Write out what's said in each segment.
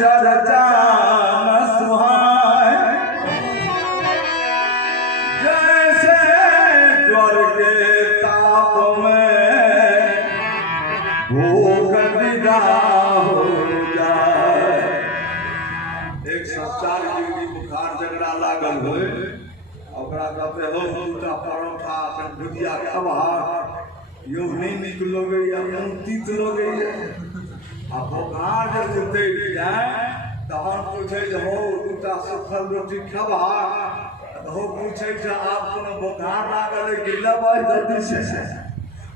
चर्चा न सुहाए, जैसे ज्वर के ताप में भूख विदा हो जाए। एक 4 डिग्री बुखार जगड़ा लागल हो, कहते हो दूटा परोठा भुजिया खबा यो नहीं निकलो गई तीत लो गई। अब बुखार जब उतर जाए तहन पूछे हो दूटा सुखल रोटी खबा, हो पूछे आप कोनो बुखार लागल कि लेबै जल्दी से।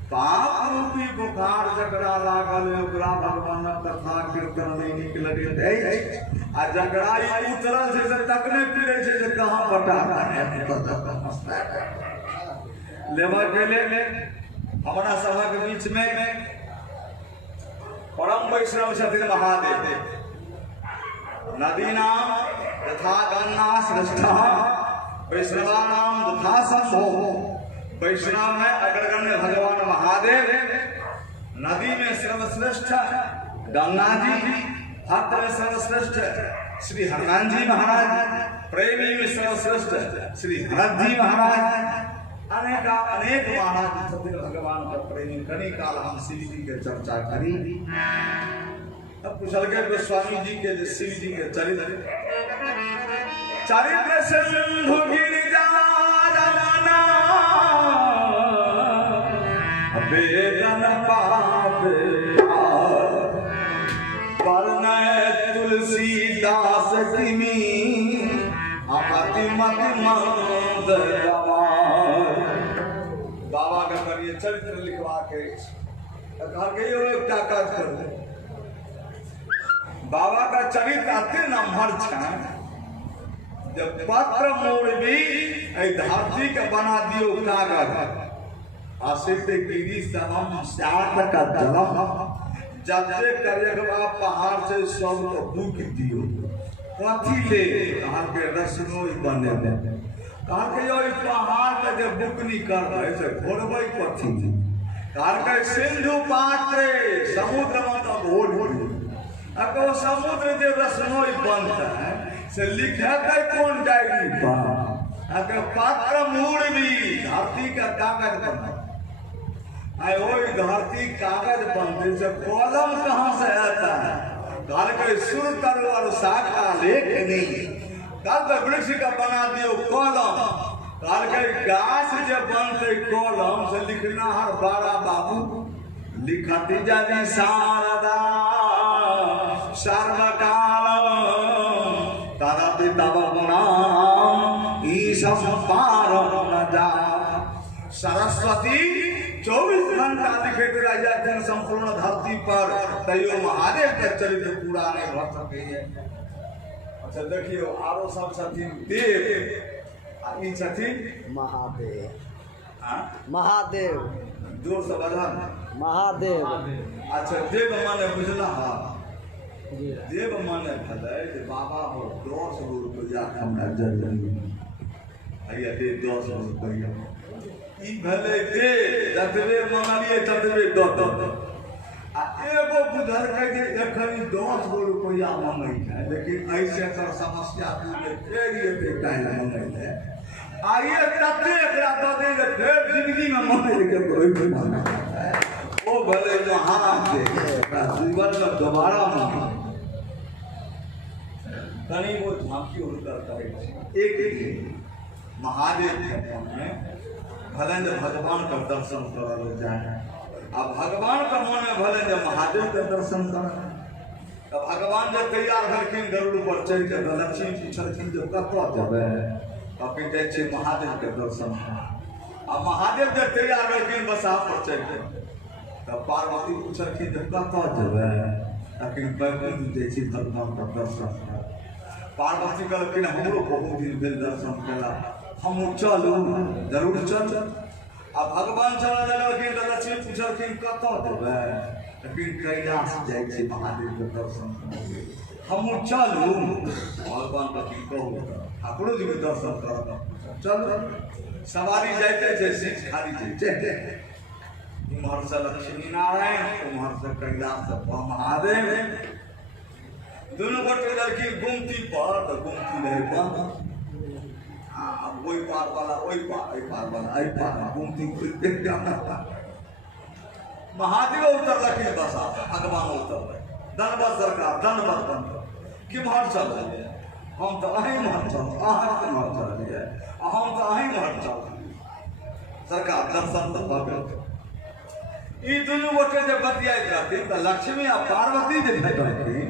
पाप रूपी बुखार जकरा लागल है ओकरा भगवानक कथा कीर्तन नहीं नीक लगैत अछि, आ जकरा ई उतरल छै से तकने फिरै छै जे कहाँ पटा लेबर के ले हमारा सभा के बीच में परम वैष्णव छथिन महादेव। नदी नाम यथा गन्ना श्रेष्ठ वैष्णवा नाम तथा संभव। वैष्णव में अग्रगण्य भगवान महादेव, नदी में सर्वश्रेष्ठ गंगा जी, भक्त में सर्वश्रेष्ठ श्री हनुमान जी महाराज, प्रेमी में सर्वश्रेष्ठ श्री भरत जी महाराज, अनेक महाराज छथिन भगवान का प्रेमी। कनी काल हम शिव जी के चर्चा करी। अब कुशल के गोस्वामी जी के शिव जी के चरित्र सिंधु गिरिजा रमना वेदन पावे परनय तुलसीदास किमी अपति मत मंद बाबा का करिए चरित्र लिखवा के कहा के क्या काज कर। बाबा का चरित्र अति नम्हर है, जब पत्र मोड़ भी धरती के बना दियो कागज आसित गिरी समम सात का जलम, जब से करेगा पहाड़ से सब तो भूख दियो कथी ले कहा के रसनोई बने कहा के यो पहाड़ के जब बुकनी कर रहे से घोड़बै कथी कहा के सिंधु पात्रे समुद्र में तो घोड़ अको समुद्र जो रसनोई बनता है से लिखा के कौन जाएगी अगर पात्र मूड़ भी धरती का कागज बनता है, वही धरती कागज बनते से कलम कहाँ से आता है। कल के सुर तरवर शाखा लेख नहीं, कल के वृक्ष का बना दियो कलम, कल के गाछ जब बनते कलम से लिखना हर बारा बाबू लिखती जानी शारदा सर्वकाल तारा पिता नाम ईशम पार न जा। सरस्वती 24 घंटा लिखे रह जाते हैं संपूर्ण धरती पर, तैयो महादेव के चरित्र पूरा नहीं भर सके। अच्छा देखियो आरो सब छथिन देव, ई छथिन महादेव। महादेव जोर से बधन महादेव। अच्छा देव माने बुझला देव माने भले जे बाबा हो 10 रुपया हमरा जरूरी आइए दे 10 रुपया ई भले दे जतबे मांगलिए ततबे दो आ एगो बुझल कह जे एखन 10 रुपया मांगै है, लेकिन ऐसे कर समस्या दूर फेर ये काहे मांगै है आइए तते एकरा दो दे जे फेर जिंदगी में मांगै के कोई मांगै ओ भले जहां दे जीवन में दोबारा मांगे कहीं वो झांकी उड़कर करे। एक महादेव में भले जब भगवान का दर्शन कर जाए, अब भगवान का मन में भले जब महादेव का दर्शन कर, तब भगवान जब तैयार हलखिन गरुड़ पर चढ़ के लक्ष्मी पूछलखिन जो कतऽ जेबै, तब कहते छै महादेव के दर्शन। अब महादेव जब तैयार हलखिन बसा पर चढ़ के, तब पार्वती पूछलखिन जो कतऽ जेबै, तखन बैकुंठ जाइ छी भगवान का दर्शन। पार्वती कहलखिन हमरो बहुत दिन भेल दर्शन केला, हम चलू जरूर चल। अब भगवान चल लगलखिन तो लक्ष्मी पूछलखिन कतऽ जेबै, तखन कैलाश जाइ छी महादेव के दर्शन। हम चलू भगवान कहलखिन कहू ठाकुरो जी के दर्शन करब चल। सवारी जाते छै सीट खाली छै, इम्हर से लक्ष्मी नारायण, उम्हर से कैलाश महादेव। दोनों गोटे लड़की गुमती पर तो गुमती रहे बंद वही पार वाला वही पार वाला आई पार गुमती महादेव उतर लखी बसा भगवान उतर धनबद सरकार धनबद बंद कि महर चल रही है हम तो अहीं महर चल महर चल रही है हम तो अहीं महर चल सरकार दर्शन तो भव्य ई दोनों गोटे जब बतियात रहती तो लक्ष्मी और पार्वती जब रहती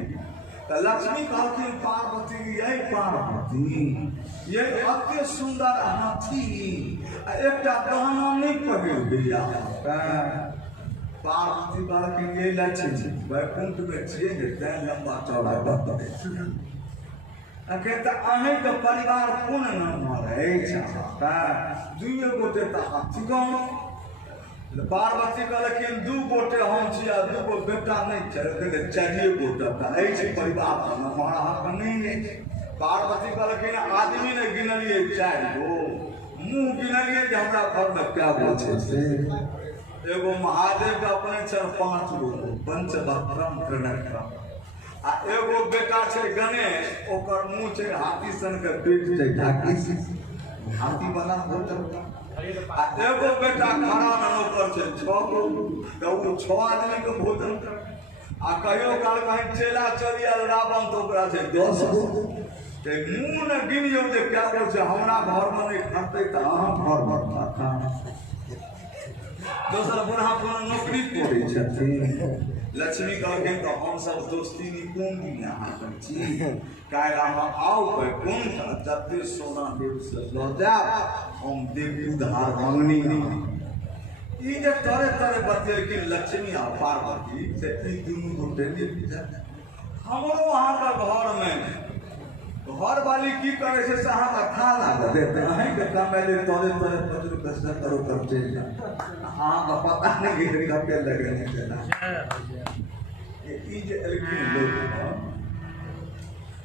तो लक्ष्मी कहती पार्वती यही पार्वती ये अति सुंदर हाथी एक गहना नहीं पहिर दिया पार्वती कहती ये लक्ष्मी वैकुंठ में छिए तैं लंबा चौड़ा बतरे कहता अहीं के परिवार कोन न मरे छा दुए गोटे त हाथी गाँव पार्वती कहलखिन दू गोटे हम छी आ दूगो बेटा नहीं छै चारिए गोटे त एहि परिवार हमारा हक नहीं पार्वती कहलखिन आदमी ने गिनलिए 4 गो मुंह गिनलिए जे हमरा घर में क्या गो छै से एगो महादेव के अपने छै 5 गो पंचभद्रम त्रिनेत्रम आ एगो बेटा छै गणेश ओकर मुंह छै हाथी सन के पेट छै ढाकी हाथी बना होतल आ एगो बेटा खड़ा न ओकर छै 6 गो तो वो 6 आदमी के भोजन कर आ कहियो काल कहीं चेला चली आल रावण तो ओकरा छै 10 गो ते मुंह न गिनियो जे क्या बोल छै हमरा घर में नहीं खटते त अहाँ घर में खा दोसर बुढ़ा कोनो नौकरी करै छथिन लक्ष्मी कहलखिन तो हम सब दोस्ती निकोंगी यहाँ पर छी काहे हम आओ पे कोन जते सोना देव से ल जाब हम देवी उधार मांगनी ई जे तरे तरे बतियलखिन लक्ष्मी आ पार्वती से ई दुनू गोटे ने हमरो वहां का घर में घर वाली की करे से साहब था लागत देते हैं के कमाले तोरे तोरे पत्र प्रश्न करो कर चल जा हां का पता नहीं कि कब के लगे नहीं चला ई जे एलखिन लोग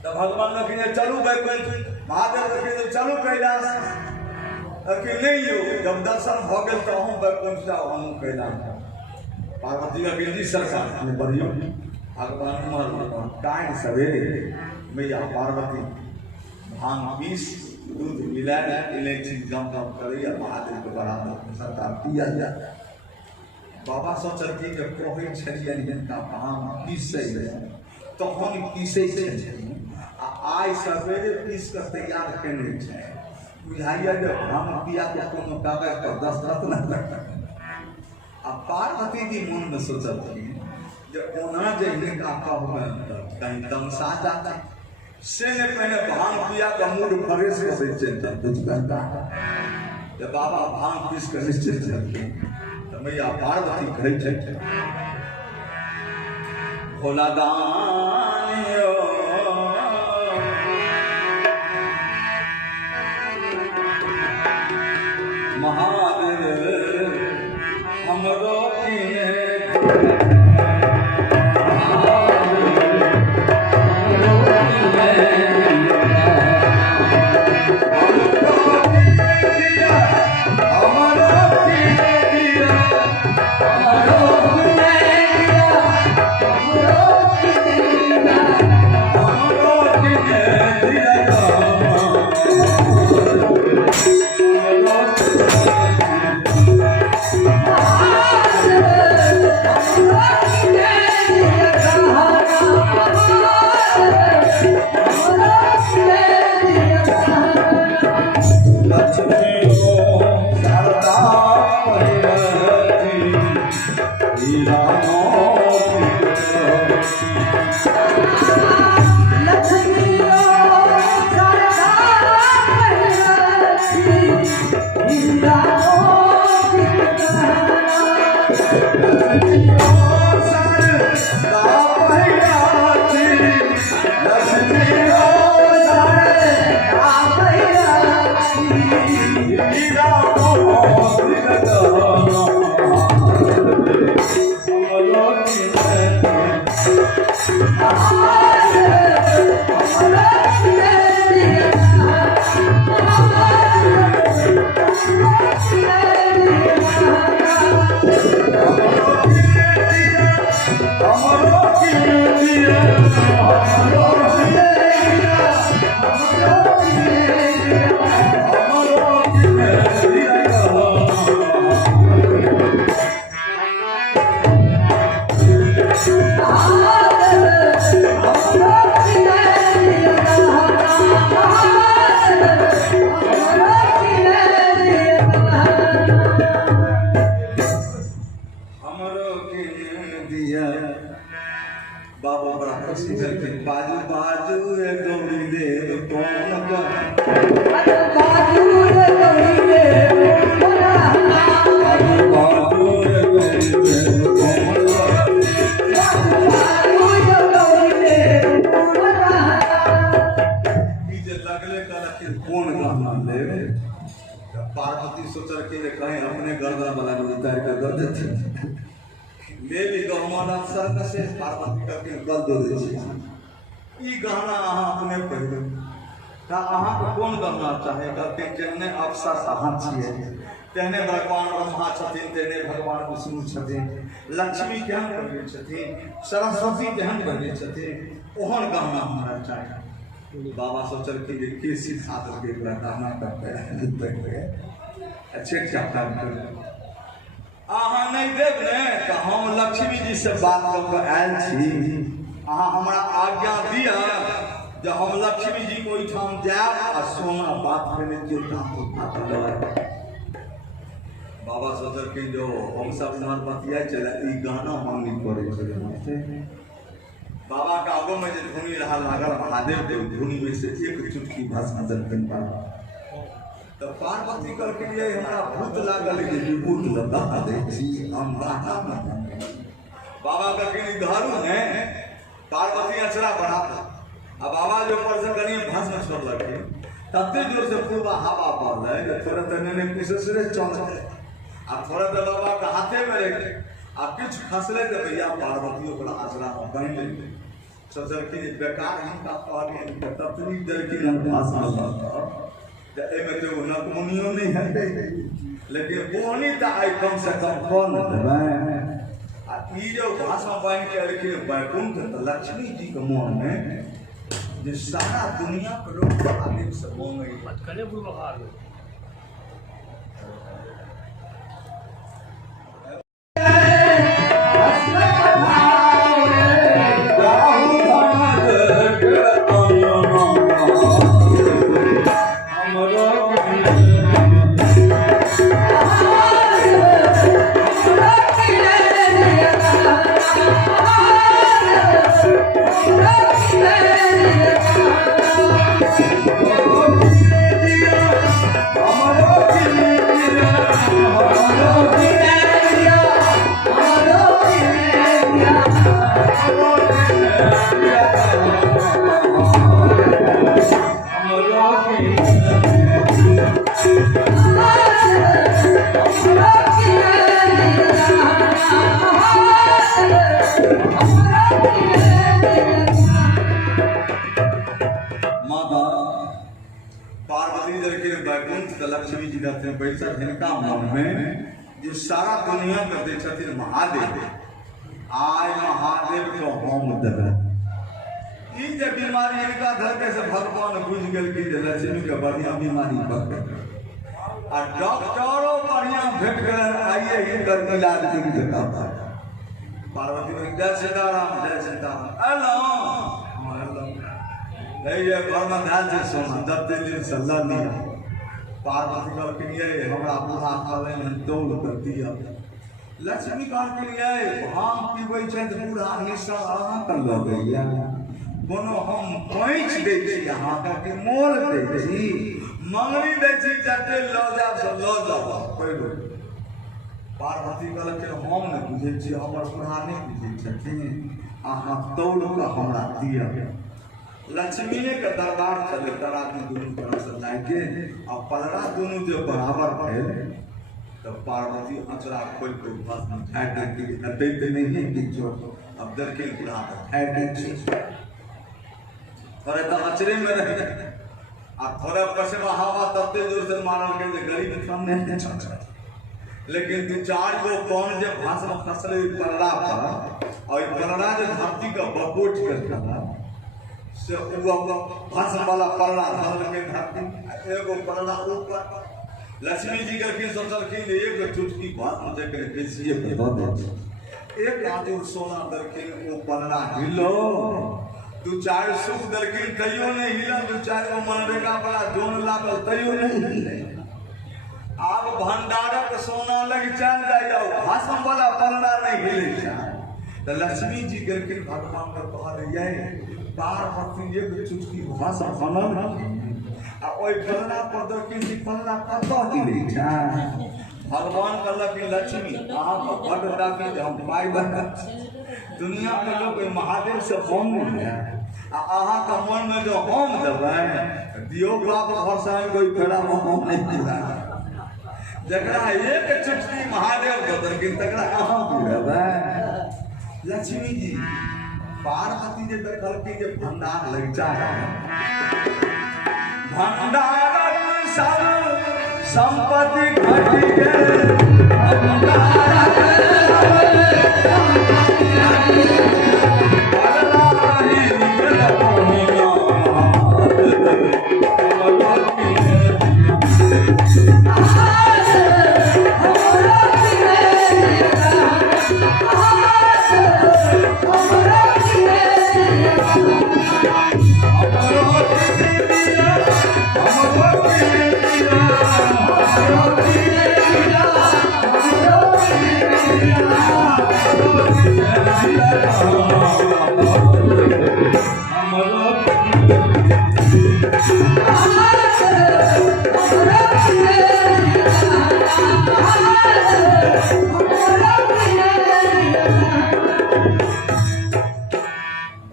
तब भगवान लखिन चलू वैकुंठ महादेव लखिन चलू कैलाश कि नहीं हो जब दर्शन भ गेल तो हम वैकुंठ जाओ हम कैलाश पार्वती का गिरजी सरकार में बढ़ियो भगवान मर टाइम सवेरे मैया पार्वती भांग 20 दूध मिलाए इलायची गम करे महादेव के बराबर सरकार पिया जा बाबा सोचल कि जब कहै छलिए हिनका भांग पीसै तो हम पीसै छलिए आ आइ सवेरे पीस के तैयार केने छै बुझाइए जे भांग पिया के कोनो कागज पर दस्तखत न आ पार्वती जी मन में सोचलखिन जे ओना जे हिनका कहबै कहीं तमसा जाता से ने पहले भांग पिया का मूड फ्रेश कर चलता कुछ कहता जब बाबा भांग पीस कर निश्चित चलते तो मैया पार्वती कहै छै भोला दानियो महादेव हमरो किने Oh, सिखल के बाजू बाजू रे गौरी देव कौन कर बाजू रे गौरी देव बाजू बाजू रे गौरी देव कौन कर बाजू रे गौरी देव ई जे लगले कल के कौन गाना लेवे पार्वती सोचल के कहीं अपने गर्दन वाला को उतार कर दे देती ले ली तो हमारा सर से पार्वती करके गल दे दे ई गाना अहाँ अपने पढ़ का अहाँ को कौन गाना चाहे करके जन्ने अवसर अहाँ छिए तेने भगवान ब्रह्मा छथिन तेने भगवान विष्णु छथिन लक्ष्मी केहन कहै छथिन सरस्वती केहन कहै छथिन ओहन गाना हमरा चाहे बाबा सोचल कि जे के सिखा देलकै पूरा गाना करते अच्छे चैप्टर कर अहाँ नहीं देव ने तो हम लक्ष्मी जी से बात कर आयल छी अहाँ हमरा आज्ञा दिया जब हम लक्ष्मी जी को ठाम जाए आ सोना बात करने जो बाबा सोचल कि जो हम सब उमर बतिया चला ई गाना मांगी करे छले बाबा का आगो में जो धुनी रहा लागल महादेव के धुनी में से एक चुटकी भस्म दर्पण पा तो पार्वती कर के लिए हमरा भूत लागल कि विभूत लगा दे छी हम बाबा बाबा का के धारू ने पार्वती अचरा बढ़ा अब बाबा जो ऊपर से कनी भस्म छोड़ लगे तत्ते जोर से पूरा हवा पड़ले कि थोड़ा तने ने कुसरे चल आ थोड़ा तो बाबा का हाथे में रहे आ कुछ खसले तो भैया पार्वती को आचरा बन ले सोचल कि बेकार इनका पानी तत्नी दर की भस्म लगा तो एमे तो नकमुनियो नहीं है लेकिन बोनी तो आई कम से कम कौन देवे आ ई जो भाषा बन के लेकिन बैकुंठ तो लक्ष्मी जी के मन में जो सारा दुनिया के लोग महादेव से बोल गई कने बुलबहार लक्ष्मी जी रहते हैं बैठा जिनका मन में जो सारा दुनिया करते छथिन महादेव आय महादेव को हम देवे ई जे बीमारी इनका धरके से भगवान बुझ गेल कि लक्ष्मी के बढ़िया बीमारी पकड़ आ डॉक्टरों बढ़िया भेट गए आइए इनकर इलाज दिन देता पार्वती को जय सीताराम हेलो नहीं ये घर में ध्यान से सुना 10 दिन से लड़नी पार्वती कर के लिए हमरा बूढ़ा काले में दौड़ कर दिया लक्ष्मी कर के लिए भांग पीबै छै त बूढ़ा निशा अहाँ कर ल गइया कोनो हम पैंच दै छी अहाँ के मोल दै छी मंगनी दै छी जते ल जाब से ल जाब पहिलो पार्वती कहल के हम न बुझै छी हमर बूढ़ा नहीं बुझै छथिन अहाँ दौड़ के हमरा दिया लक्ष्मी के दरबार चले तराजू दोनों तरफ से लाके और पलड़ा दोनों जो बराबर थे तो पार्वती अचरा खोल के भस्म उठा के दैते नहीं है कि जो अब दर के बुढ़ा उठा के थोड़े तो अचरे में रह आ थोड़ा पछवा हवा तत्ते जोर से मारल के गरीब सामने लेकिन 2-4 गो कौन जो भस्म खसले पलड़ा पर और पलड़ा जो धरती का बकोट करता से भाषण वाला पलड़ा धर के धरती एगो पलड़ा ऊपर लक्ष्मी जी के सोचल कि एक चुटकी भाषण दे के बेसिए पे दे दे एक आदमी सोना दर के वो पलड़ा हिलो 2-4 सुख दर के तैयो नहीं हिला 2-4 गो मनरेगा वाला जोन लागल तैयो नहीं हिले अब भंडारक सोना लग चल जाइयो भाषण वाला पलड़ा नहीं हिले तो लक्ष्मी जी गेलखिन भगवान के कहलिए पार्वती एक चुटकी भाषा बनल आ ओइ बदला पर दखिन जी बदला कतऽ गिरै छै भगवान कहलक कि लक्ष्मी अहाँ के बड़ डाकी जे हम पाइ बना दुनिया के लोग महादेव से बम है आ अहाँ के मन में जो हम देबै दियो बाप घर से कोई फेरा में हम नहीं पूरा जकरा एक चुटकी महादेव दऽ देलखिन तकरा अहाँ पूरेबै लक्ष्मी जी पार्वती जे देखलखिन जे भंडार लगिचा है भंडार सब संपत्ति घट गए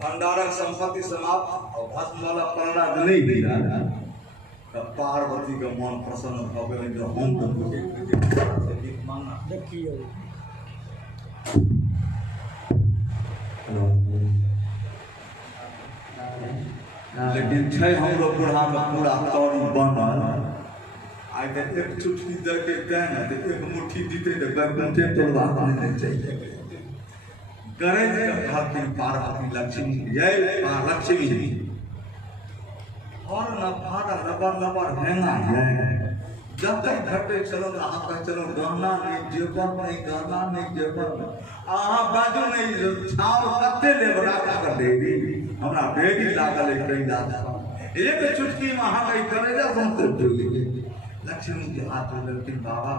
भंडार संपत्ति समाप्त और भस्म वाला प्रहलाद नहीं दिया तब पार्वती का मन प्रसन्न हो गए जो हम तो मांगा देखिए लेकिन छै हम लोग बुढ़ा में पूरा तौरी बनल आई तो एक चुटकी दे के दें तो एक मुट्ठी दीते तो बैकुंठे तोड़वा नहीं चाहिए करे कहलखिन पार्वती लक्ष्मी जय लक्ष्मी और न फाड़ा लबर लबर हेंगा है जब तक घटे चलो अहाँ कह चलो गहना नहीं जेवर नहीं गहना नहीं जेवर अहाँ बाजू नहीं छाव कते ले बड़ा कर देगी हमरा बेगी लागल एक कहीं दादा एक चुटकी में अहाँ कहीं करे जा हम तो लक्ष्मी के हाथ में लेकिन बाबा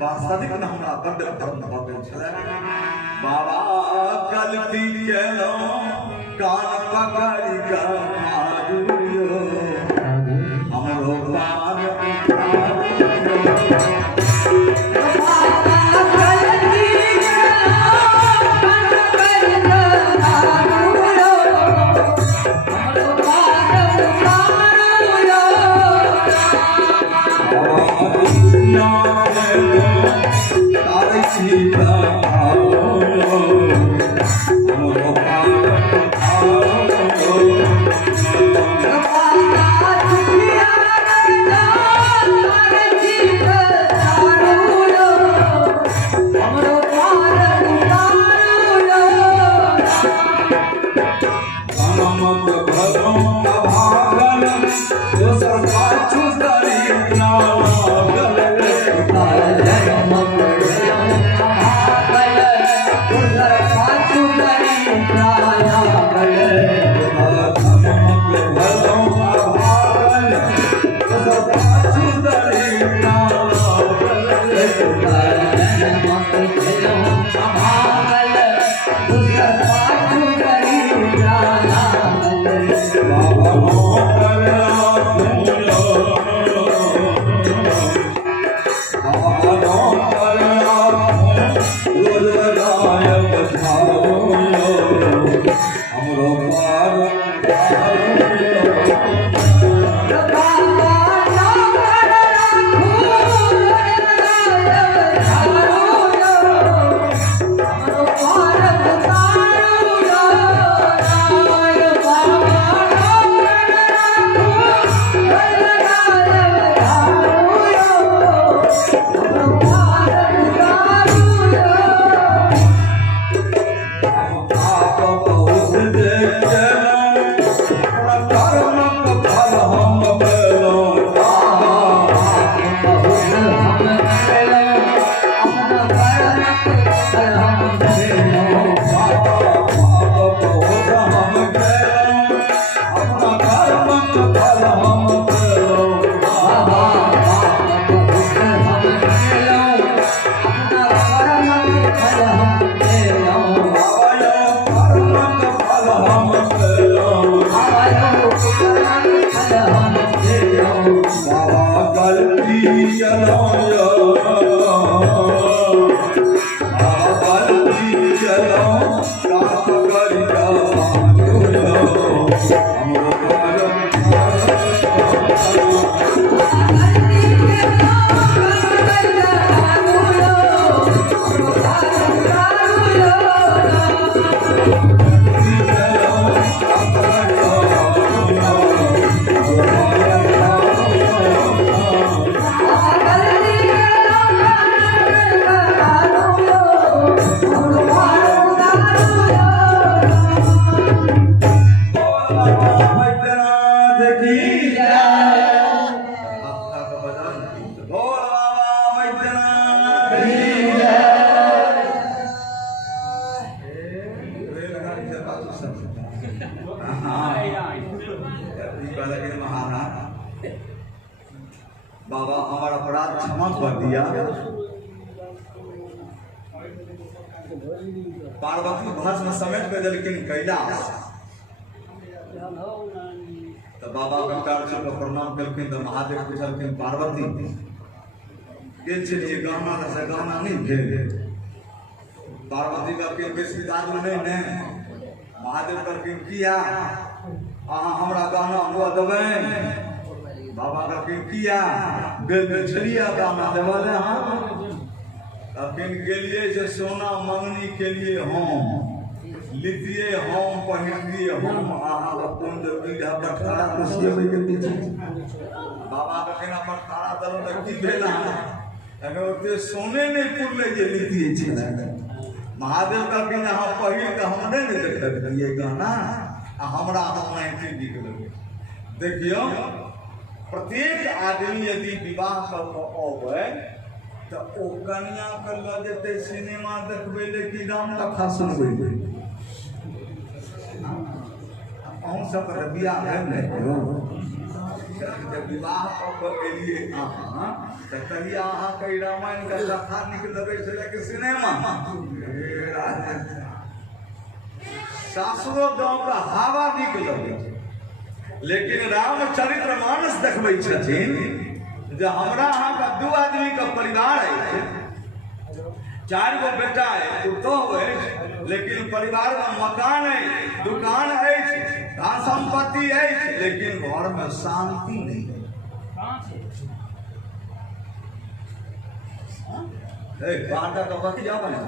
वास्तविक न हमरा बड़ धर्म भ गेल छले बाबा गलती केलो कान पकड़ के मारियो हमरो पार बाबा गलती चलाया बाबा गलती चलो काम करिया बाबा हमारा अपराध क्षमा कर दिया। पार्वती भस्म समेट के लेकिन कैलाश तो बाबा कंकार को प्रणाम करके तो महादेव पूछलखिन पार्वती के चलिए गहना से गहना नहीं भेज पार्वती का के बेसी दादू नहीं ने महादेव करके किया अहाँ हमरा गहना हुआ देबै बाबा का किया बेल छलिया गाना देवाले हाँ अखिन के लिए जो सोना मंगनी के लिए हम लिखिए हम पहिरिए हम आहा कुंज पीढ़ा पठारा कुसिए के पीछे बाबा का केना पठारा दलो त की भेला अगर ओते सोने नहीं पुरले जे लिखिए छै महादेव का के यहाँ पहिर के हमने नहीं देखत ये गाना हमरा हम नहीं दिख लगे देखियो प्रत्येक आदमी यदि विवाह करके अबै तो ओ कन्या के ल जेते सिनेमा देखबै ले कि राम कथा सुनबै अहूँ सब बियाह है नहीं जब विवाह करके एलिए अहाँ तो कहिया अहाँ के रामायण के कथा निक लगै छलै कि सिनेमा सासुरो गाँव का हवा निक लगै लेकिन रामचरित्र मानस देखबै छथिन जे हमरा अहाँ का दू आदमी का परिवार है 4 गो बेटा है पुतोह है लेकिन परिवार में मकान है दुकान है धन संपत्ति है लेकिन घर में शांति नहीं है बाटा का बाकी जाओ ना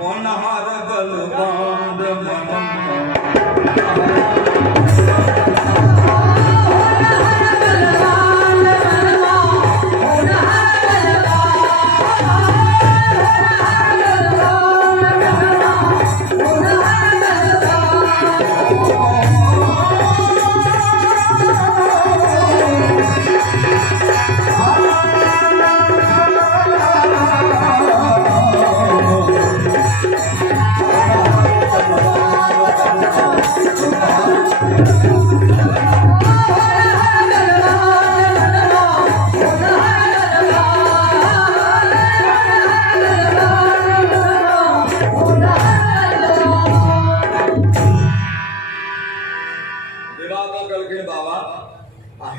मनहर बलवान मनम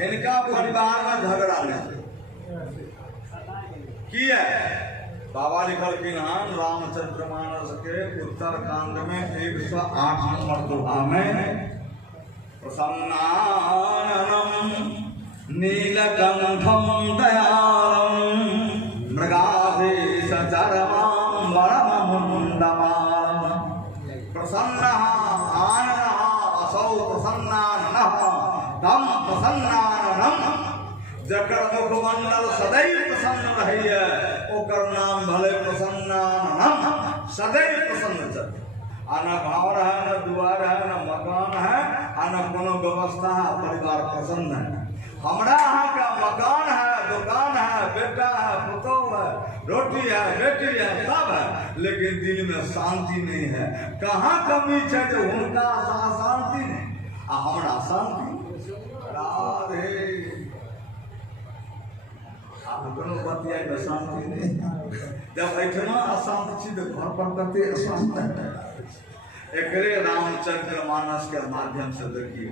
हिनका परिवार में झगड़ा नहीं किया बाबा लिखलखिन हन रामचरित्र मानस के उत्तर कांड में 108 नंबर दोहा में प्रसन्नाननम नीलकंठम दयालम मृगाधीश चरमाम वरममुंडमाम प्रसन्नः आननः असौ प्रसन्नाननः तम प्रसन्नाननम जकर मुखमंडल सदैव प्रसन्न रहिए ओकर नाम भले प्रसन्नाननम सदैव प्रसन्न चल न घर है न द्वार है न मकान है न कोनो व्यवस्था है परिवार प्रसन्न है हमरा यहाँ का मकान है दुकान है बेटा है पुतोह है रोटी है बेटी है सब है लेकिन दिल में शांति नहीं है कहाँ कमी है जो उनका शांति नहीं हमरा शांति राधे दोनों बतिया में शांति नहीं जब इतना अशांत चीज घर पर करते अशांत एकरे रामचंद्र मानस के माध्यम से देखिए।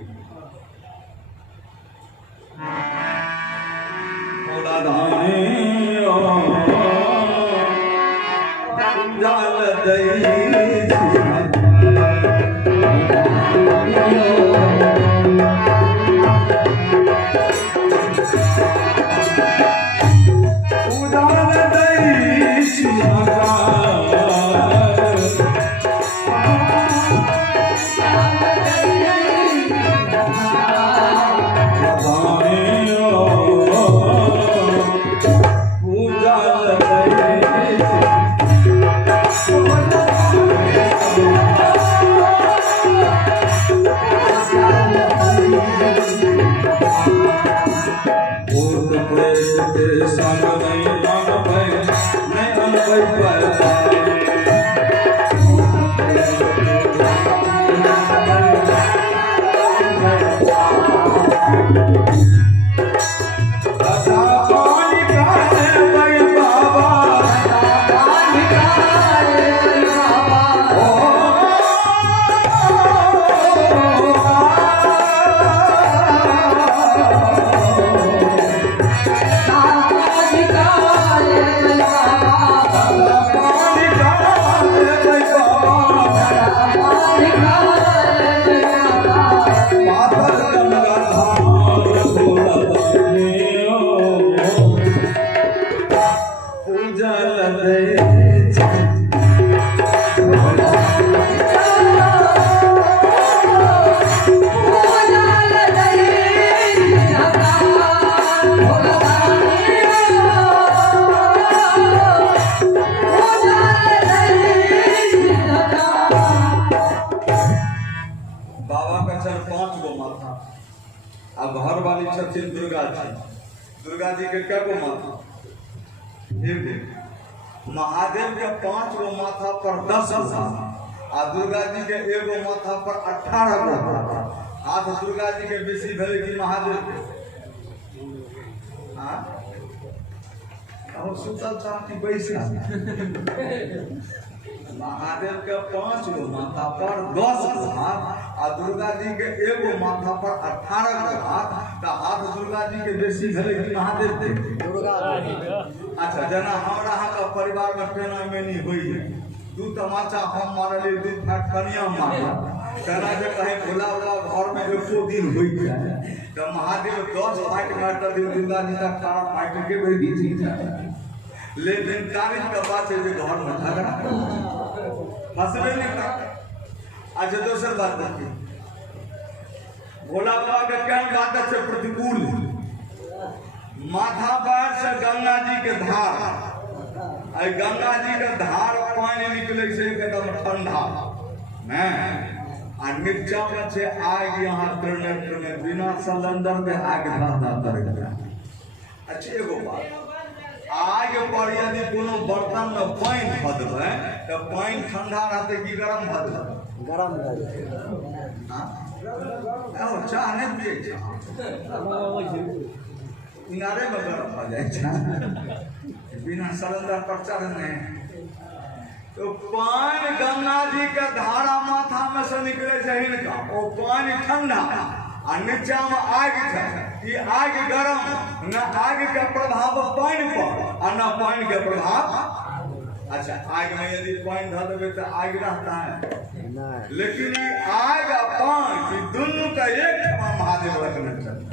जाल घर वाली छथिन दुर्गा जी। दुर्गा जी के क्या गो माथा? महादेव के 5 गो माथा पर 10 गो आ दुर्गा जी के एगो माथा पर 18 गो हाथ। दुर्गा जी के बेसी भेले कि महादेव के? हां और सुतल चाहती बैसी। महादेव के 5 गो माथा पर 10 गो हाथ आ दुर्गा जी के एगो माथा पर 18 गो हाथ। तो हाथ दुर्गा जी के बेसी भेले कि महादेव के? दुर्गा जी। अच्छा, जना हमरा अहाँ का परिवार में टेना मेनी होई है, 2 तमाचा हम मारले, 2 फाट कनिया मारला, टेना जे कहे भोला वाला घर में 100 दिन होई है तो महादेव 10 फाट मारता दिन दुर्गा जी का खाना फाट के भेज दी थी। लेकिन तारीख का बात है जे घर में झगड़ा फसबे नहीं करता। अच्छा, दूसरी बात देखिए, भोला बाबा के क्या बात है? प्रतिकूल माथा पर से गंगा जी के धार, गंगा जी के धार पानी निकले से एकदम ठंडा आ नीचा में से आग यहाँ ट्रेनेटर में बिना सिलेंडर के आग धरना पड़ेगा। अच्छा, एगो बात, आग पर यदि कोनो बर्तन में पानी ध देबै तो पानी ठंडा रहते कि गरम भ देबै? गरम चाह नहीं पिए इनारे में गरम हो जाए बिना सिलेंडर पर चढ़ने। तो पानी गंगा जी के धारा माथा में से निकले से हिनका वो पानी ठंडा आ नीचा में आग है। ये आग गरम, न आग के प्रभाव पानी पर और न पानी के प्रभाव। अच्छा, आग में यदि पानी धर देवे तो आग रहता है, लेकिन ये आग और पानी दोनों का एक महादेव रखना चाहिए।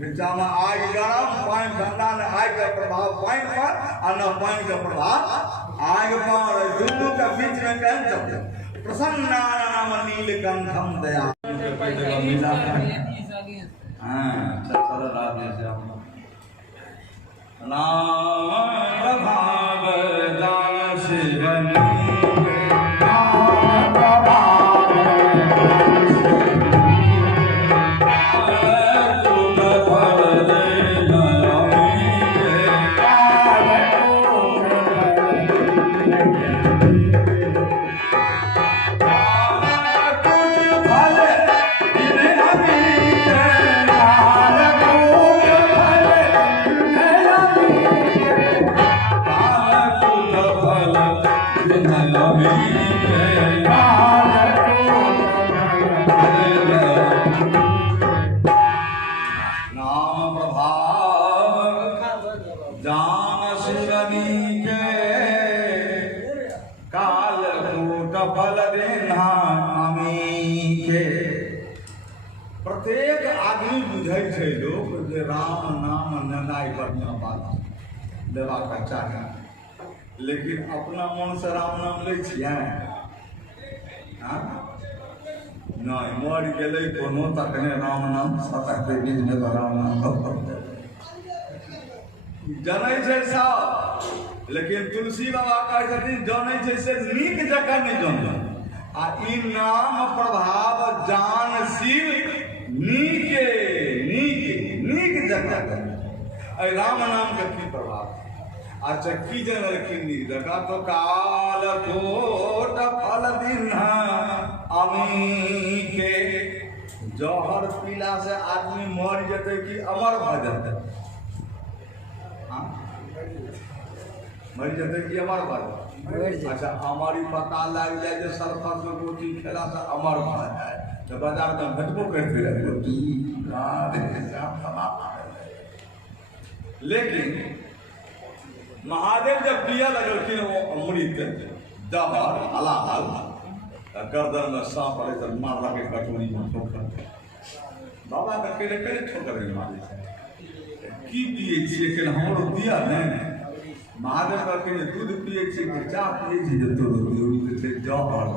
नीचा में आग गरम, पानी ठंडा, न आग का प्रभाव पानी पर और न पानी का प्रभाव आग पर। दोनों का बीच में कहते प्रसन्न नाम नीलकंठम दया। कोट फल देना अमी के। प्रत्येक आदमी बुझै छै लोग जे राम नाम लेनाइ बढ़िया बात लेबाक चाही, लेकिन अपना मन से राम नाम लै छियै? नहीं, मर गेलै कोनो तखने राम नाम सतहते बीचमे तो राम नाम जनै छै सब, लेकिन तुलसी बाबा कहै छथिन जनै छै से नीक जकाँ नहि जानै। आ ई नाम प्रभाव जान शिव नीके नीक जकाँ अय राम नाम के की प्रभाव। अच्छा की जनलखिन नीक जकाँ तो काल कोट फल दीन्हा अमी के। जहर पीला से आदमी मर जेतै कि अमर भऽ जेतै? मर जेतै कि अमर भऽ जेतै? अच्छा हमारी पता लग जाए जे सरफस में रोटी खेला से अमर भऽ जाए तो बाजार में भेटबो करते रहे रोटी। लेकिन महादेव जब पिया लगलखिन वो अमृत जहर हलाहल गर्दन में सांप रहे तो मारला के कटोरी में ठोकर। बाबा का केले ठोकर मारे की पिए छिए कि हमरो दिया नहीं। महादेव कहलखिन दूध पिए छिए कि चाह पिए छी जे तोरो दियो से जहर।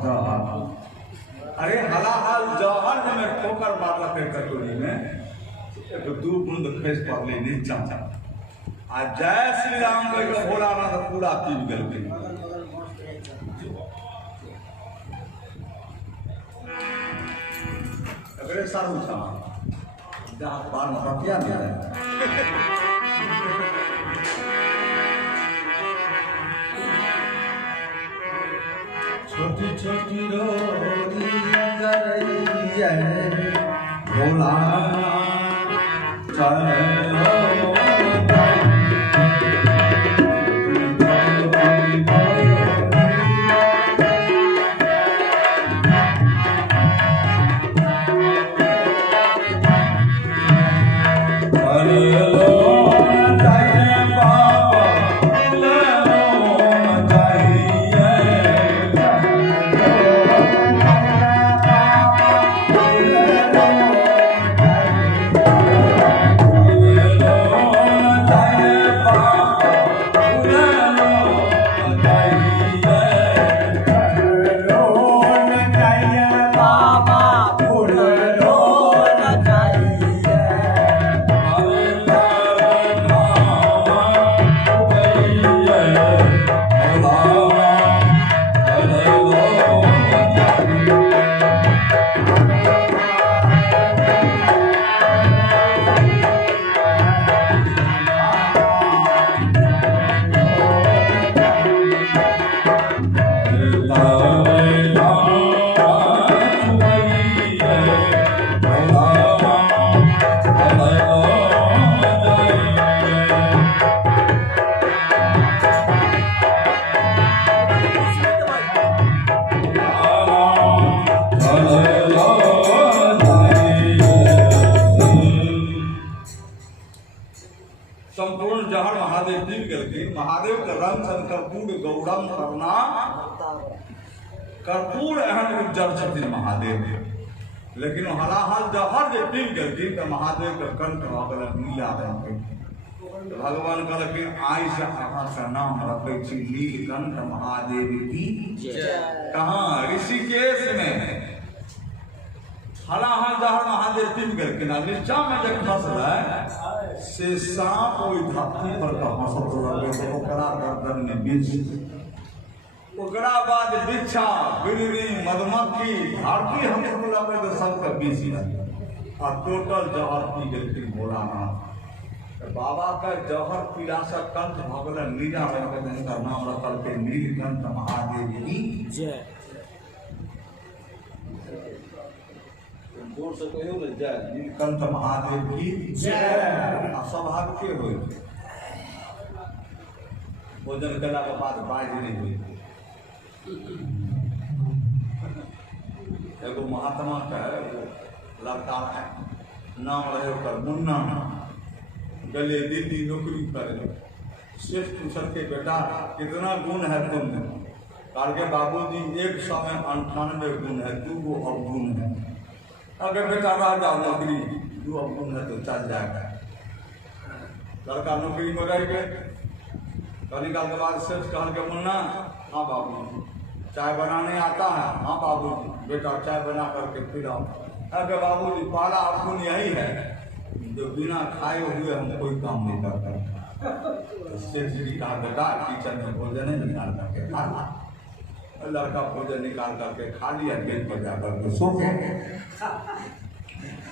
अरे हलाहल जहर में ठोकर मारला के कटोरी में एक दू बूंद खसि पड़ले नीचा आ जय श्री राम कह के भोलानाथ पूरा पी गेलखिन। अगले सारू था जहाँ बार में बतिया नहीं रहे। छोटी छोटी रोटी करैया भोला चलो संपूर्ण जहर महादेव पी गेलखिन। महादेव के रंग सन कर्पूर गौरम करना कर्पूर एहन उज्जर छथिन महादेव। लेकिन हलाहल जहर जे पी गेलखिन तो महादेव के कंठ भऽ गेलनि नीला रंग के। भगवान कहलखिन आइ से अहाँ का नाम रखै छी नीलकंठ महादेव की जय। कहाँ? ऋषिकेश में हलाहल जहर महादेव पी गेलखिन। नीचा में जब फंसलै से सांप ओहि धरती पर हंसत रहलै तो ओकरा गर्दन में बिछ। ओकरा बाद बिच्छा बिल्ली मधुमक्खी धरती हंसत रहलै तो सबके बिछ गेल आ टोटल जहर पी गेलखिन भोलानाथ। बाबा का जहर पीला से कंठ भऽ गेलनि नीला रंग के, जिनका नाम रखलकै नीलकंठ महादेव की जय। जोर से कहियो ने जय नीलकंठ महादेव की जय। आ सौभाग्य के होय भोजन केला के बाद बाज नहीं हुई। एगो महात्मा के लड़का नाम रहे ओकर मुन्ना। गले दिल्ली नौकरी करे। सेठ पूछल के बेटा कितना गुण है तुम में? कहा के बाबूजी 198 गुण है, 2 गो अवगुण है। अगर बेटा रह जाओ नौकरी, 2 अवगुण है तो चल जाएगा। लड़का नौकरी में रह गए। कभी काल के बाद सेठ कहा के मुन्ना, हाँ बाबू चाय बनाने आता है? हाँ बाबूजी, बेटा चाय बना करके पिलाओ। अरे बाबूजी पहला अवगुण यही है, जो बिना खाए हुए हम कोई काम नहीं करते। सेठ जी कहा बेटा किचन में भोजन निकाल करके खाना। लड़का भोजन निकाल करके खा लिया, गेट पर जाकर के सो गए।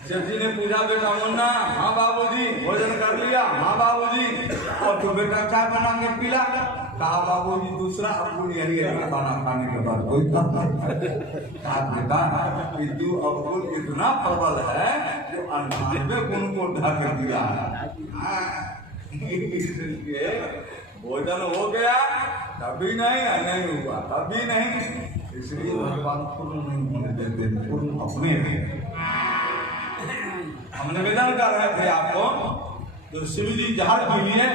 सेठ जी ने पूछा बेटा मुन्ना, हाँ बाबूजी भोजन कर लिया? हाँ बाबूजी। और तो बेटा चाय बना के पिला? कहा बाबूजी दूसरा अवगुण यही है, खाना खाने के बाद कोई काम नहीं। कहा बेटा ये 2 अवगुण इतना प्रबल है जो 98 गुण को ढक दिया है। इसलिए भोजन हो गया कभी नहीं हुआ कभी नहीं, इसलिए भगवान पूर्ण नहीं होने देते, पूर्ण अपने हम निवेदन कर रहे थे आपको, जो शिव जी जहर पी लिए,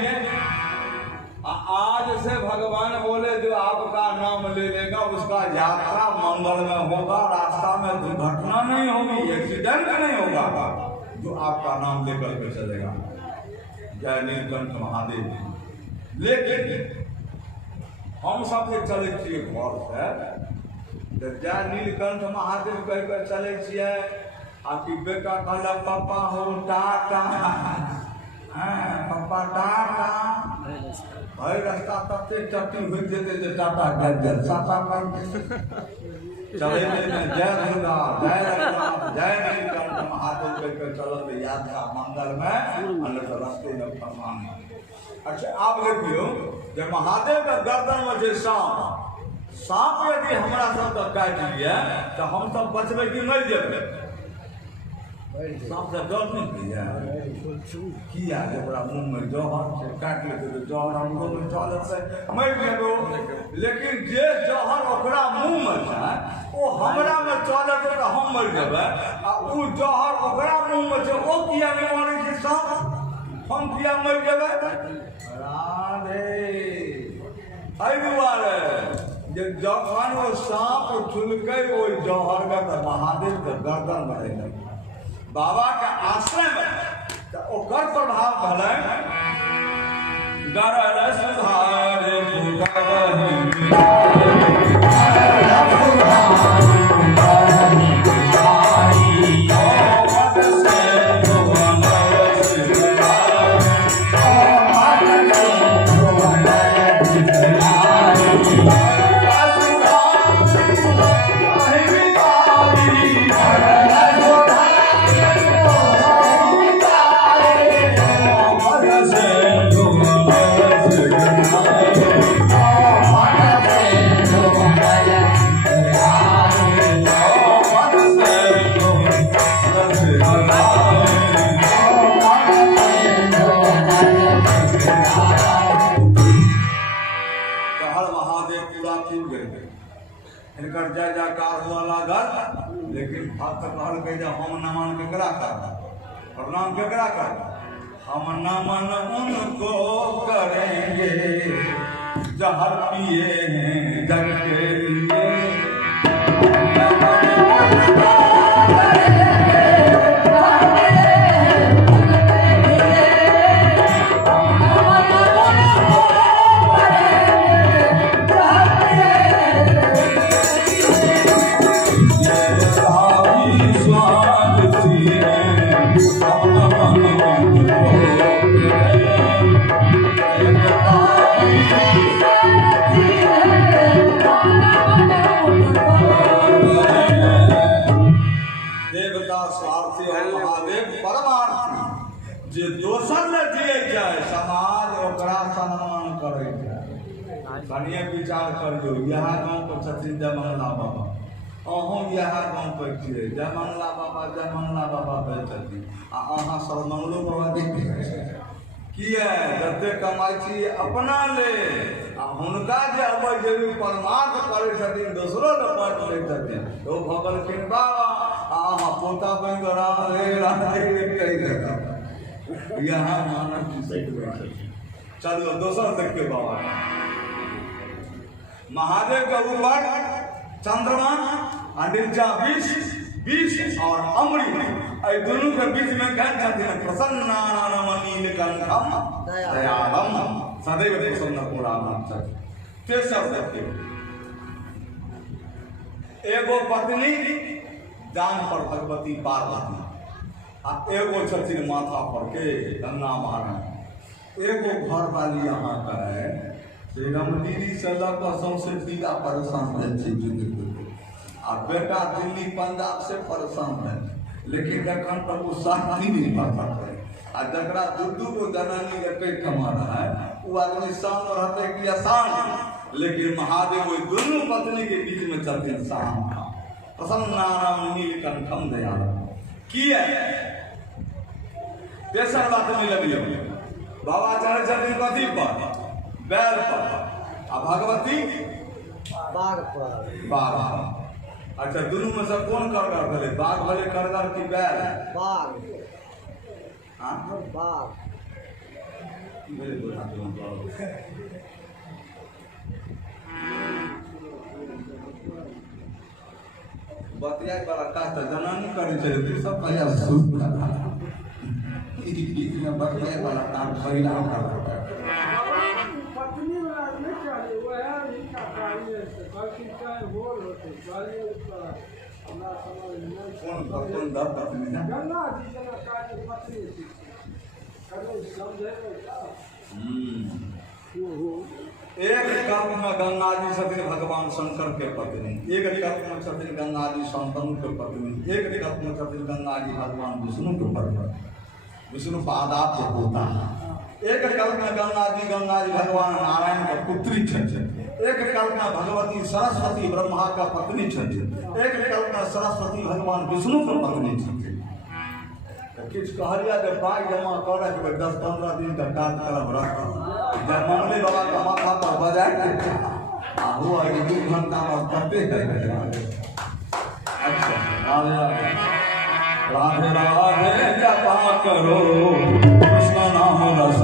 आज से भगवान बोले जो आपका नाम ले लेगा उसका यात्रा मंगल में होगा, रास्ता में दुर्घटना नहीं होगी, एक्सीडेंट नहीं होगा, जो आपका नाम लेकर के चलेगा। जय नीलकंठ महादेव। लेकिन हम सब जे चले छिए घर से, जय नीलकंठ महादेव कह कर चले छिए, आपकी बेटा कहला पापा हो टाटा, पापा टाटा, भाई रास्ता तक चट्टी हुई देते जे टाटा गल साता कर चले जय दुर्गा जय रघुनाथ जय नीलकंठ महादेव कह कर चलत यात्रा मंगल में, अन्य रास्ते में फरमान। अच्छा आप देखियो, जब महादेव का गर्दन में जे सांप यदि हमारा सब काट लिया तो हम सब बचबे कि मर जेबे? सांप से डर नहीं किया किया जरा मुंह में जहर से काट लेते तो जहर हम मुंह में चल जाते मर जेबो। लेकिन जे जहर ओकरा मुंह में है वो हमरा में चलते तो हम मर जेबे, आ उ जहर ओकरा मुंह में छै ओ किया नहीं मरे छै सांप, हम किया मर जेबे? राधे एहि दुआरे जे जखन वो सांप छुलकै ओ जहर का तो महादेव के गर्दन में रह गए, बाबा के आश्रय में तो ओकर प्रभाव भले गरल सुधारे जय जयकार हुआ लागल। लेकिन भक्त कहल के जब हम नमन केकरा कर प्रणाम केकरा कर, हम नमन उनको करेंगे जहर पिए हैं जग के लिए, जे दोसर ले दिए जाए समाज ओकरा सम्मान करे जाए। कनिए विचार करियो, यह गाँव पर छथिन जय मंगला बाबा, अहूँ यह गाँव पर छियै जय मंगला बाबा कहै छथिन, आ अहाँ सर्वमंगलो बाबा देखिए किए जते कमाई छी अपना ले, आ हुनका जे अबै जरूर परमार्थ करै छथिन दोसरो ले बाँट लै छथिन, तो भगलखिन बाबा आ अहाँ पोता बनि कहि यहाँ मानव चलो दोसर देख के बाबा महादेव के ऊपर चंद्रमा और नीचा विष और अमृत ऐ दोनों के बीच में कहते छथिन प्रसन्नानम नीलकंठम दयालम सदैव प्रसन्न पुराणम चक्र। तेसर देखिए, एगो पत्नी जान पर भगवती पार्वती आ एगो छथिन माथा पर के गंगा महारानी। एगो घर वाली यहाँ का है श्री रामलीली से लग सौंसे जिला परेशान है आ बेटा दिल्ली पंजाब से परेशान है, लेकिन जखन तक वो शांति नहीं पा सकते आ जरा दू को जनानी एक कमाना है वो आदमी शांत रहते कि आसान, लेकिन महादेव वो दोनों पत्नी के बीच में चलते शांत प्रसन्नानम नीलकंठम दयालम की है। तेसर बात में लगियो बाबा चढ़े छथिन कथी पर बैल पर आ भगवती बाघ पर। बाघ पर। अच्छा दोनों में से कौन करगर भले, बाघ भले करगर की बैल? बाघ। हाँ बाघ मेरे बोला तुम बतिया बड़ा कास्ट जनानी करे छे तू सब कहिया सुन इसमें बतिया बड़ा काम पहिला कर पत्नी वाला नहीं चाहिए, वो है नहीं का कार्य है, बाकी चाहे बोल होते चाहिए उसका अपना समझ नहीं। कौन दर पत्नी ना गंगा जी जना कार्य पत्नी थी, करो समझे क्या? एक कल्प में गंगा जी छथिन भगवान शंकर के पत्नी, एक कल्प में छथिन गंगा जी शंतनु के पत्नी, एक कल्प में छथिन गंगा जी भगवान विष्णु के पत्नी, विष्णु पादाप के पोता। एक कल्प में गंगा जी भगवान नारायण के पुत्री छथिन, एक कल्प में भगवती सरस्वती ब्रह्मा का पत्नी छथिन, एक कल्प में सरस्वती भगवान विष्णु के पत्नी छथिन। किछ कहलिया जब पाई जमा करे के 10-15 दिन का काज करब रख जब मंगली बाबा का माथा पर बजा के आ हुआ 2 घंटा में करते है। अच्छा राधे राधे जपा करो कृष्ण नाम रस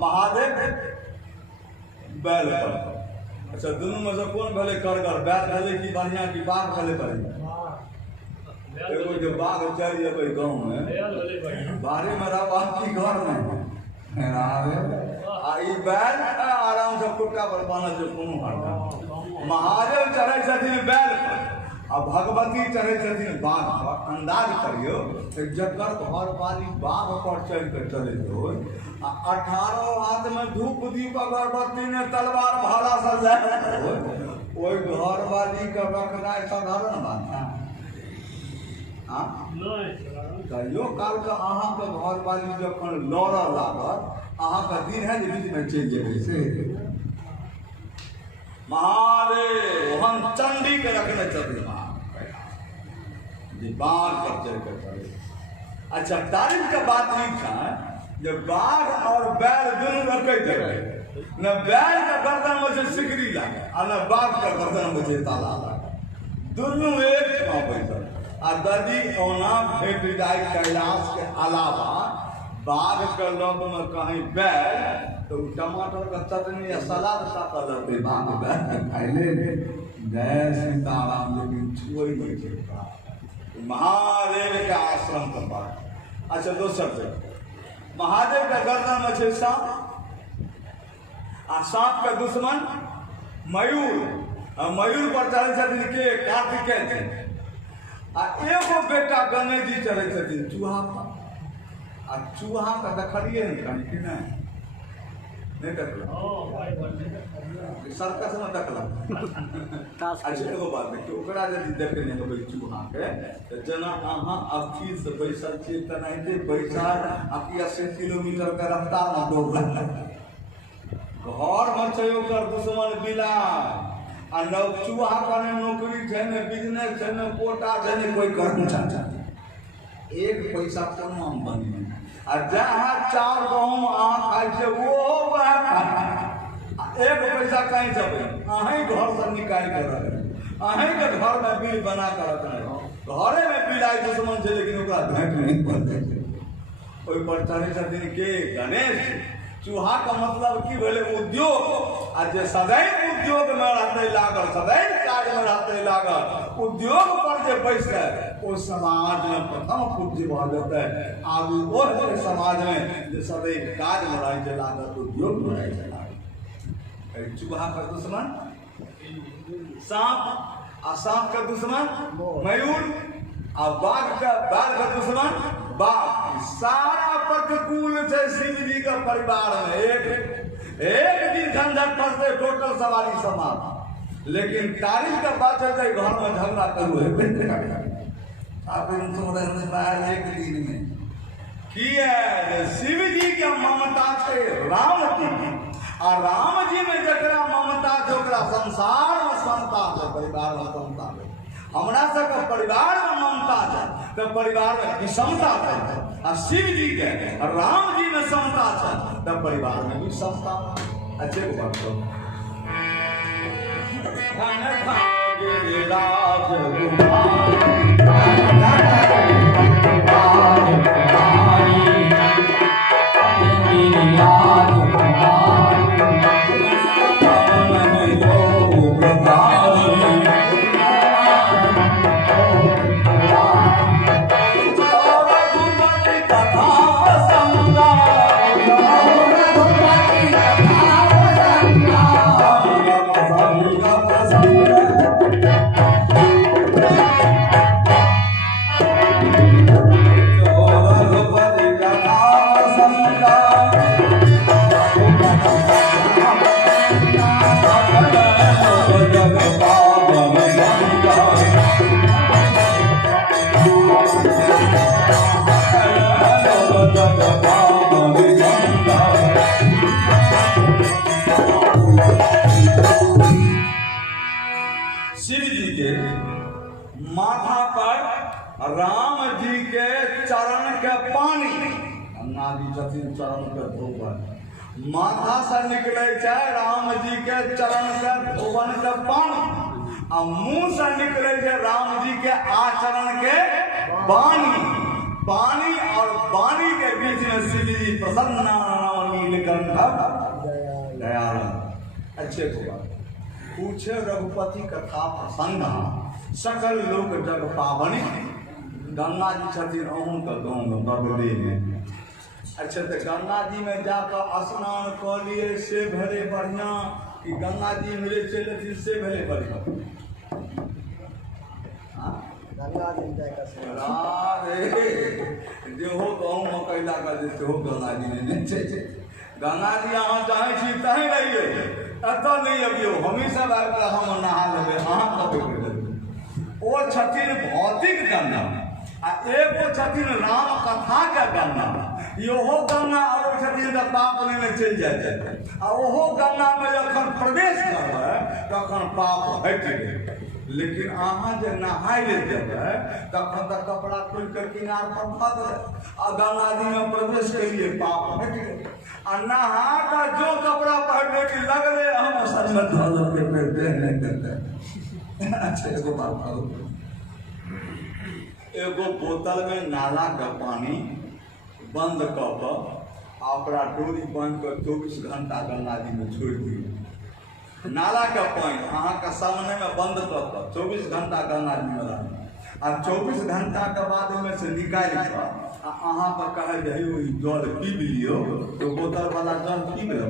महादेव बैल पर। अच्छा दोनों में से कौन भले करगर, बैल भले की बढ़िया की बाघ भले बढ़िया? एगो जो बाघ चल जाए गाँव में बाहरी में रहा की घर में आ ई बैल आराम से कुट्टा पर बांधल जो कोनो हटा। महादेव चढ़े छथिन बैल पर आ भगवती चढ़े छथिन बाघ पर। अंदाज करियो जकर घर वाली बाघ पर चढ़ कर चले हो 18 हाथ में धूप दीप अगरबत्ती ने तलवार भाला से ले ओई घर वाली का रखना साधारण बात है। हाँ कहियो काल का अहाँ के घर वाली जखन लड़ लागत अहाँ का दिन है जे बीच में चल जेबै से महादेव हम चंडी के रखने चलते बाघ पर चढ़ कर चले। अच्छा तारीफ का बात नहीं था जब बाघ और बैल दोनों रखे थे न बैल का गर्दन में से सिकरी लगे और न बाघ का गर्दन में से ताला लगे, दोनों एक ठाव बैठल आ ददी ओना भेट जाए कैलाश के अलावा बाघ के लग में कहीं बैल तो टमाटर का चटनी या सलाद सा कर देते बाघ बैल खाइले जय सीताराम लेकिन छुई नहीं सकता महादेव के आश्रम का बात। अच्छा दोसर से महादेव का गर्दन में छे सांप आ सांप का दुश्मन मयूर मयूर पर चढ़े छथिन के कार्तिकेय आ एगो बेटा गणेश जी चढ़े छथिन चूहा पर आ चूहा का देखलिए नहीं कहीं कि नहीं नहीं टकला सर्कस में टकला अच्छा एगो बात देखिए ओकरा यदि देखने होबै चूहा के तो जना अहाँ अथी से बैसल छी तनाहिते बैसल आ 80 किलोमीटर के रफ्तार में दौड़ घर में छै ओकर दुश्मन बिलाइ आ न चूहा का नौकरी छै ने बिजनेस छै ने कोटा छै ने कोई कर्मचारी एक पैसा कोनो आमदनी नहीं आ जहाँ 4 गहूम अहाँ खाइ छै ओहो वएह खाइ एक पैसा कहीं जबै अहीं घर से निकाल के रख अहीं के घर में बिल बना कर रखना घरे में बिलाई दुश्मन छै लेकिन ओकरा भेंट नहीं पड़तै ओहि पर चढ़ै छथिन के गणेश चूहा का मतलब की भेलै उद्योग आ जे सदैव उद्योग में रहते लागल सदैव काज में रहते लागल उद्योग पर जे बैसै ओ समाज में प्रथम पूज्य भऽ जेतै आगू ओ समाज में जे सदैव काज में रहै छै लागल उद्योग में रहै छै लागल चूहा का दुश्मन सांप आ सांप का दुश्मन मयूर आ बाघ का दुश्मन बाघ सारा प्रतिकूल है शिव जी का परिवार में एक दिन झंझट फंसते टोटल सवारी समाप्त लेकिन तारीख का बात है घर में झगड़ा करू है आप एक दिन में की है शिव जी के ममता से राम जी और राम जी में जकरा ममता है ओकरा संसार में समता है परिवार में समता है हमरा सबके परिवार में ममता है तो परिवार में विषमता है और शिव जी के राम जी में समता है तो परिवार में भी समता अच्छे को बात करो माथा पर राम जी के चरण के पानी नादी छथिन चरण के धोवन माथा से निकले छै राम जी के चरण के धोवन के पानी आ मुंह से निकले छै राम जी के आचरण के पानी और वाणी के बीच में शिव जी प्रसन्न नीलकंठ दयाल अच्छे को बात पूछे रघुपति कथा प्रसंग सकल लोक जग पावनी गंगा जी छथिन अहूँ के गाँव में बगले में अच्छा तो गंगा जी में जाकर स्नान कऽ लिए से भेले बढ़िया कि गंगा जी मेरे चले से भेले बढ़िया गंगा जी जाकर जेहो गाँव में कैला कर सेहो गंगा जी ने नहीं छै गंगा जी अहाँ चाहे छी तही रहिए एतऽ नहीं अबियो हमी सब आबि हम नहा लेबै अहाँ कब ओ छथिन भौतिक गंगा आ एगो छथिन राम कथा के गंगा इहो गंगा आबै छथिन तऽ पाप में चलि जाइ छै आ ओहो गंगा में जखन प्रवेश करबै तखन पाप हटि गेल लेकिन अहाँ जे नहाय ले जेबै तखन तऽ कपड़ा खोल के किनार पर धऽ देबै आ गंगा जी में प्रवेश केलिए पाप हटि गेल आ नहा कऽ जो कपड़ा पहिरने की लगले हम सच में धऽ देबै फेर देह नहीं देतै अच्छा एगो बात कहूँ एगो बोतल में नाला का पानी बंद कऽ ओकरा डोरी बांध कर 24 घंटा गंगा जी में छोड़ दिए नाला का पानी अहाँ के सामने में बंद कऽ 24 घंटा गंगा जी में रह आ 24 घंटा के बाद में से निकाल कऽ अहाँ पर कहे जे जल पी लियो तो बोतल वाला जल पी ले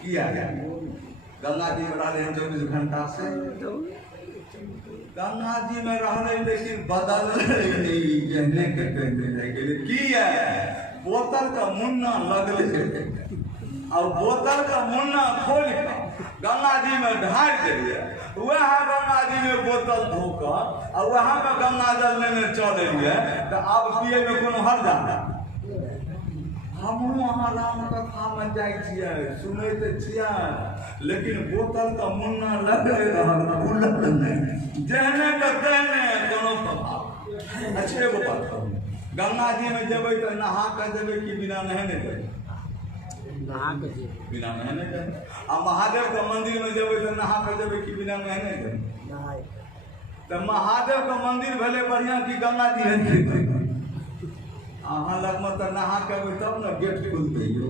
किया गंगा जी में रहे 24 घंटा से गंगा जी में रह रहे लेकिन बदल नहीं जहने के की है बोतल का मुन्ना लगले और बोतल का मुन्ना खोल के गंगा जी में ढार दिलिए, वह गंगा जी में बोतल धोकर और वहाँ में गंगा जल लेने चल रही है, तो अब पिए में कोनो हर जाना। हम वहाँ राम कथा में जाए छियै, सुने तो छियै, लेकिन बोतल का मुन्ना लगले रहल नहीं, जहने के तहने कोनो प्रभाव। अच्छा एगो बात कहूँ, गंगा जी में जेबै तो नहा के जेबै कि बिना नहाने जेबै? बिना नहाने जेबै। आ महादेव के मंदिर में जेबै तो नहा के जेबै कि बिना नहाने जेबै? तो महादेव के मंदिर भेले बढ़िया कि गंगा जी है? अहाँ लग में तो नहा के अबै तब न गेट खुलते यो,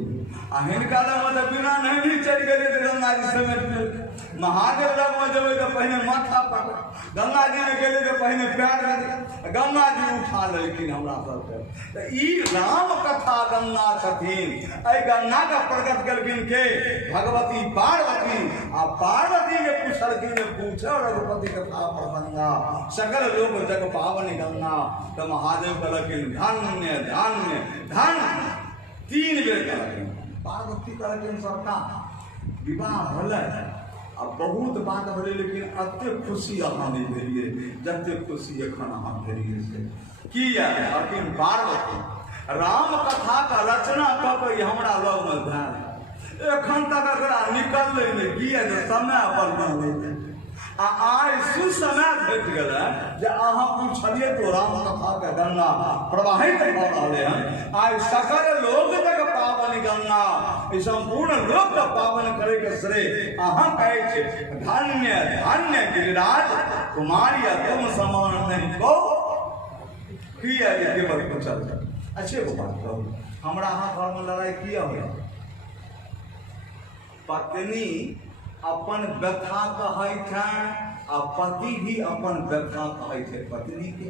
आ हिनका लग में तो बिना नहाने चल गेलै तो गंगा जी समेट। महादेव लग में जेबै तो पहले माथा पकड़, गंगा जी में गेलै तो पहले पैर में, गंगा जी उठा लेकिन हमरा सबके। तो ई राम कथा गंगा छथिन, एहि गंगा का प्रकट केलखिन के भगवती पार्वती, आ पार्वती के पूछलखिन, पूछो रघुपति कथा प्रसंगा, सकल लोक जग पावनी गंगा। तो महादेव कहलखिन धन्य धन्य धन्य, 3 बेर कहलखिन। पार्वती कहलखिन सबका विवाह भले, अब बहुत बात भेलै, लेकिन अते खुशी अहाँ नहीं भेलिए जते खुशी एखन अहाँ भेलिए से किया? लेकिन पार्वती राम कथा का रचना कऽ के हमरा लग में भेल, एखन तक एकरा निकललै नहि, किया जे समय पर नहि। आइ सुसमय भेट गेलै जे अहाँ पूछलिए तो राम कथा के गंगा प्रवाहित भऽ रहलै हन। आइ सकल लोक तक पावन गंगा, ई संपूर्ण लोक के पावन करे के श्रेय अहाँ कहै छै। धन्य धन्य गिरिराज कुमारी, तुम समान नहीं को किया जे केवल पूछल। अच्छे को बात कहू, हमरा अहाँ घर में लड़ाई किया हो? पत्नी अपन व्यथा कहै छै आ पति भी अपन व्यथा कहै छै पत्नी के।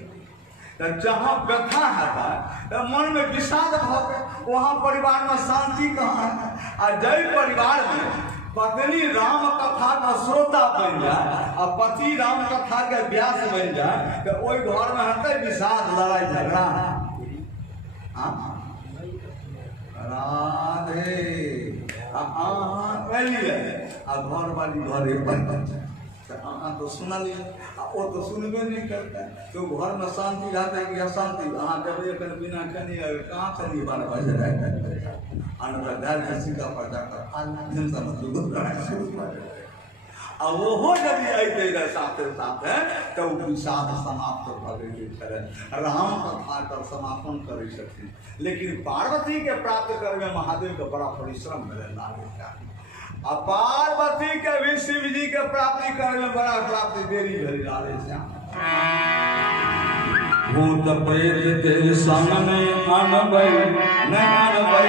तो जहाँ व्यथा है तो मन में विषाद भऽ गेल, वहाँ परिवार में शांति कहाँ है? आ जय परिवार में पत्नी राम कथा का श्रोता बन जाए आ पति राम कथा के व्यास बन जाए, तो ओहि घर में हेतै विषाद, लड़ाई झगड़ा। राधे अहाँ एलिए आ घर वाली घरे पर, अहाँ तो सुनलिए आ ओ तो सुनबे नहीं करता। तो घर में शांति रहता है कि अशांति? अहाँ जब एक बिना कनी कहाँ चलिए 12 बजे अनकर घर में सीधा पर जाकर शुरू कर, आ ओहो यदि अयते रहे साथे साथे तो विषाद समाप्त भऽ गेल। राम कथा का समापन करै छथिन, लेकिन पार्वती के प्राप्त करे में महादेव के बड़ा परिश्रम भेलै लागे। आ पार्वती के भी शिव जी के प्राप्ति करे में बड़ा प्राप्ति देरी भेल लागे। भूत प्रेत के संग में अनबै नहीं अनबै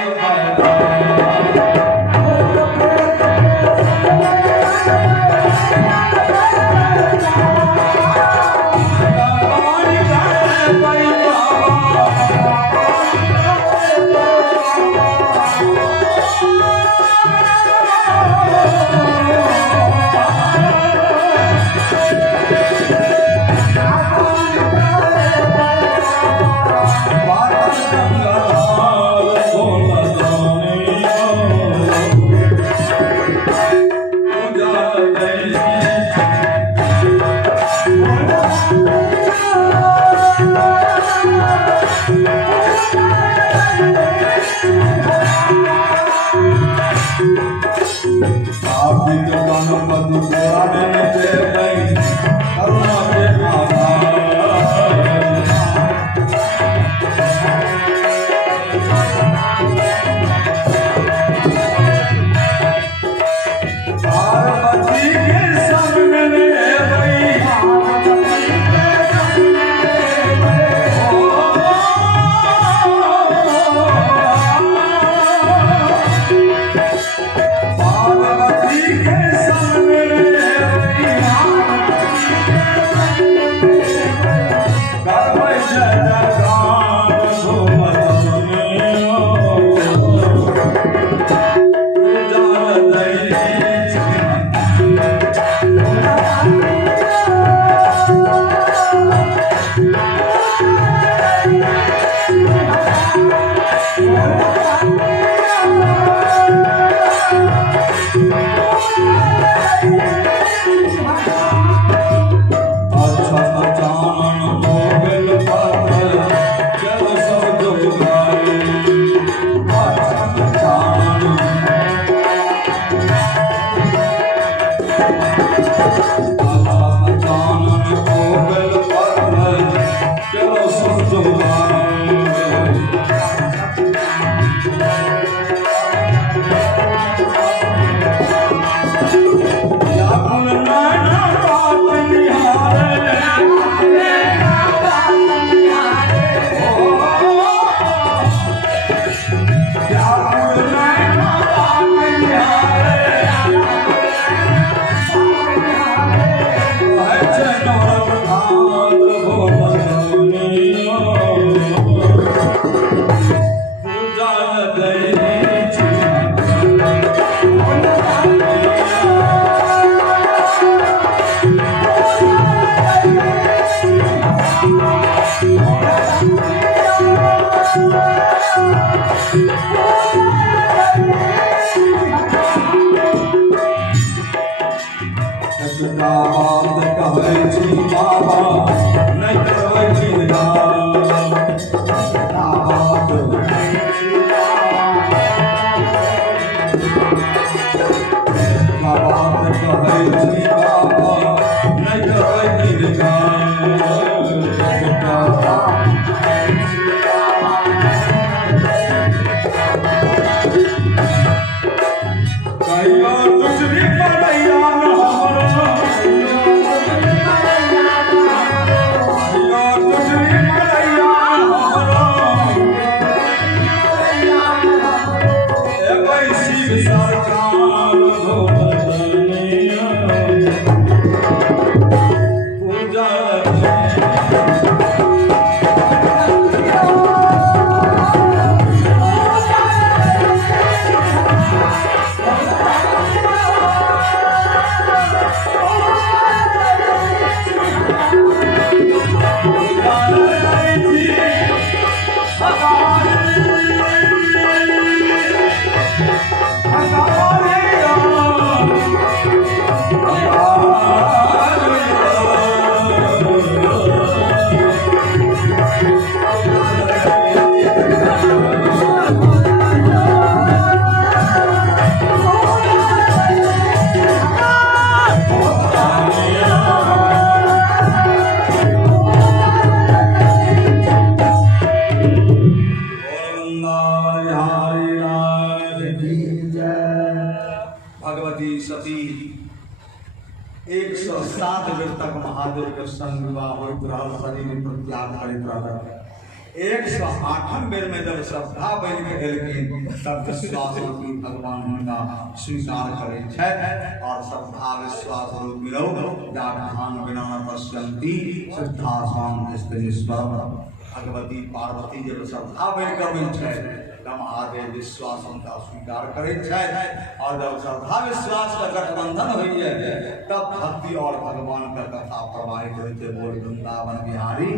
भगवती सती 107 बेर तक महादेव के संग विवाह होइत रहल, शरीर प्रत्याग करैत रहल। 108 बेर में जब श्रद्धा बन के एलखिन तब विश्वास रूपी भगवान हुनका स्वीकार करै छथि और श्रद्धा विश्वास रूपी जाठान बिना न पश्यन्ति सिद्धा स्वाम स्त्रीश्वर। भगवती पार्वती जब श्रद्धा बन के अबै छथि महादेव विश्वास उनका स्वीकार करे और जब श्रद्धा विश्वास का गठबंधन हुई है तब भक्ति और भगवान का कथा प्रवाहित होते। बोल वृंदावन बिहारी।